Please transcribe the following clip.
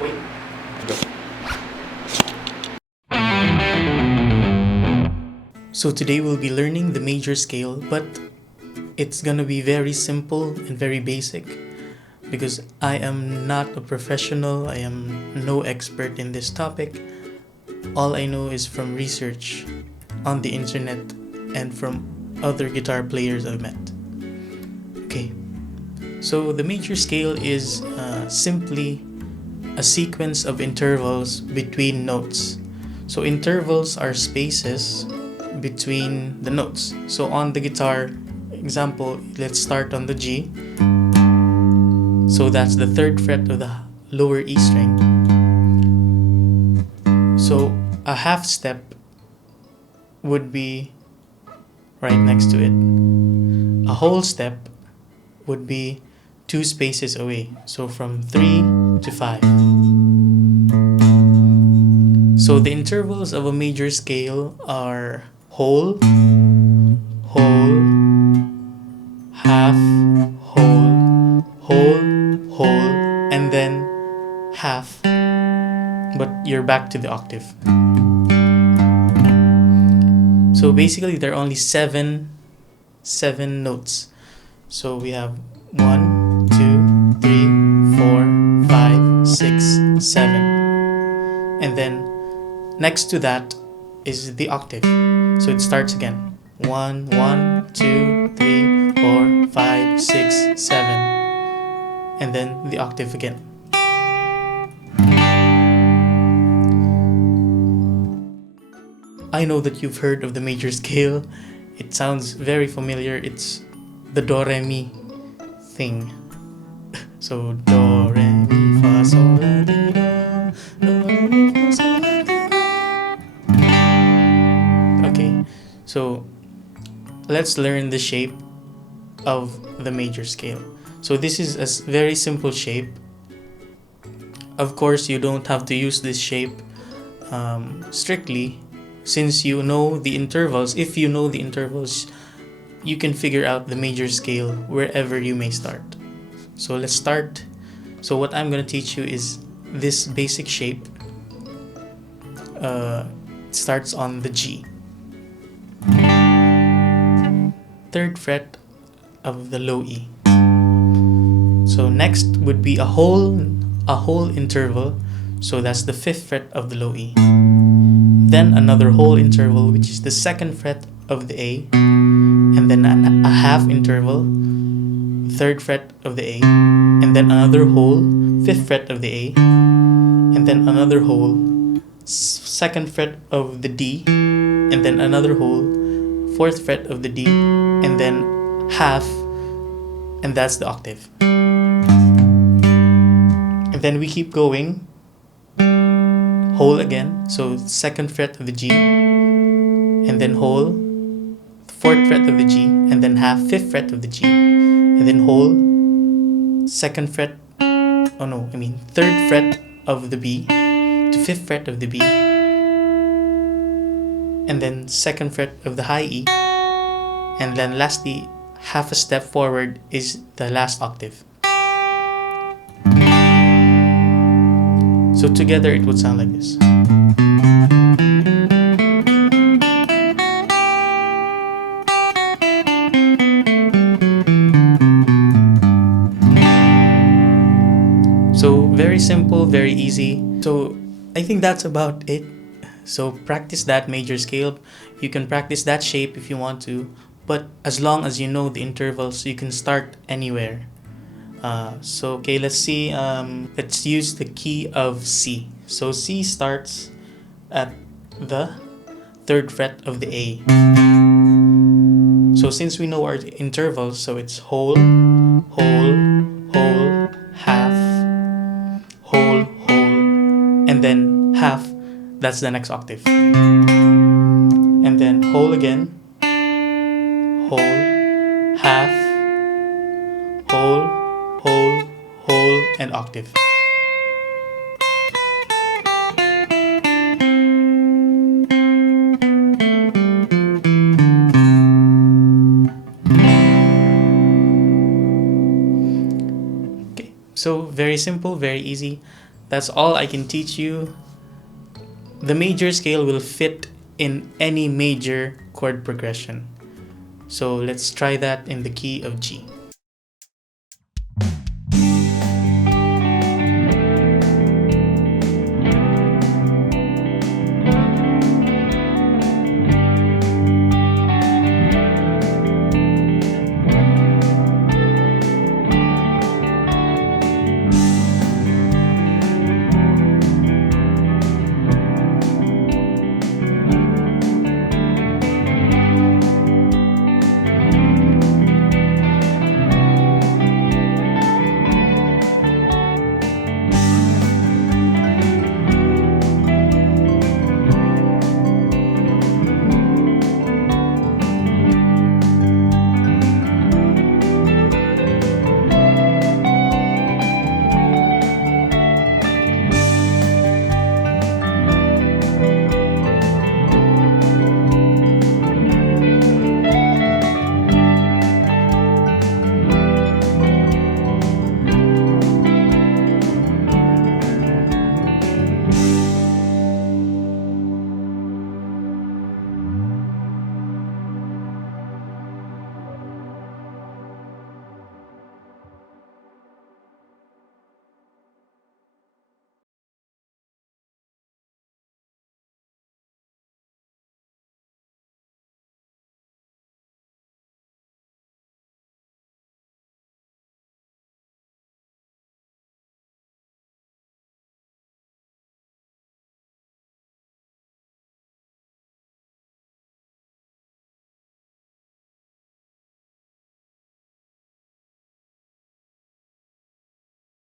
Wait. Go. So today we'll be learning the major scale, but it's gonna be very simple and very basic because I am not a professional, I am no expert in this topic. All I know is from research on the internet and from other guitar players I've met. Okay, so the major scale is simply a sequence of intervals between notes. So intervals are spaces between the notes. So on the guitar, example, let's start on the G. So that's the third fret of the lower E string. So a half step would be right next to it. A whole step would be two spaces away. So from 3 to 5. So the intervals of a major scale are whole, whole, half, whole, whole, whole, and then half. But you're back to the octave. So basically there are only seven notes. So we have 1, 2, 3, 4, 5, 6, 7. And then next to that is the octave. So it starts again. 1, 1, 2, 3, 4, 5, 6, 7. And then the octave again. I know that you've heard of the major scale. It sounds very familiar. It's the do re mi thing. So do re mi fa sol la ti do re mi fa sol la ti do. Okay, so let's learn the shape of the major scale. So this is a very simple shape. Of course, you don't have to use this shape strictly. Since you know the intervals, if you know the intervals, you can figure out the major scale wherever you may start. So let's start. So what I'm going to teach you is this basic shape. It starts on the G. Third fret of the low E. So next would be a whole interval. So that's the fifth fret of the low E. Then another whole interval, which is the second fret of the A, and then a half interval, third fret of the A, and then another whole, fifth fret of the A, and then another whole, second fret of the D, and then another whole, fourth fret of the D, and then half, and that's the octave. And then we keep going. Whole again, so second fret of the G, and then whole, fourth fret of the G, and then half, fifth fret of the G, and then whole, third fret of the B to fifth fret of the B, and then second fret of the high E, and then lastly, half a step forward is the last octave. So together it would sound like this. So very simple, very easy. So I think that's about it. So practice that major scale. You can practice that shape if you want to, but as long as you know the intervals, you can start anywhere. Okay, let's see. Let's use the key of C. So C starts at the third fret of the A. So since we know our intervals, so it's whole, whole, whole, half, whole, whole, and then half. That's the next octave. And then whole again, whole, half, whole, whole, whole, and octave. very simple, very easy. That's all I can teach you. The major scale will fit in any major chord progression. So let's try that in the key of G.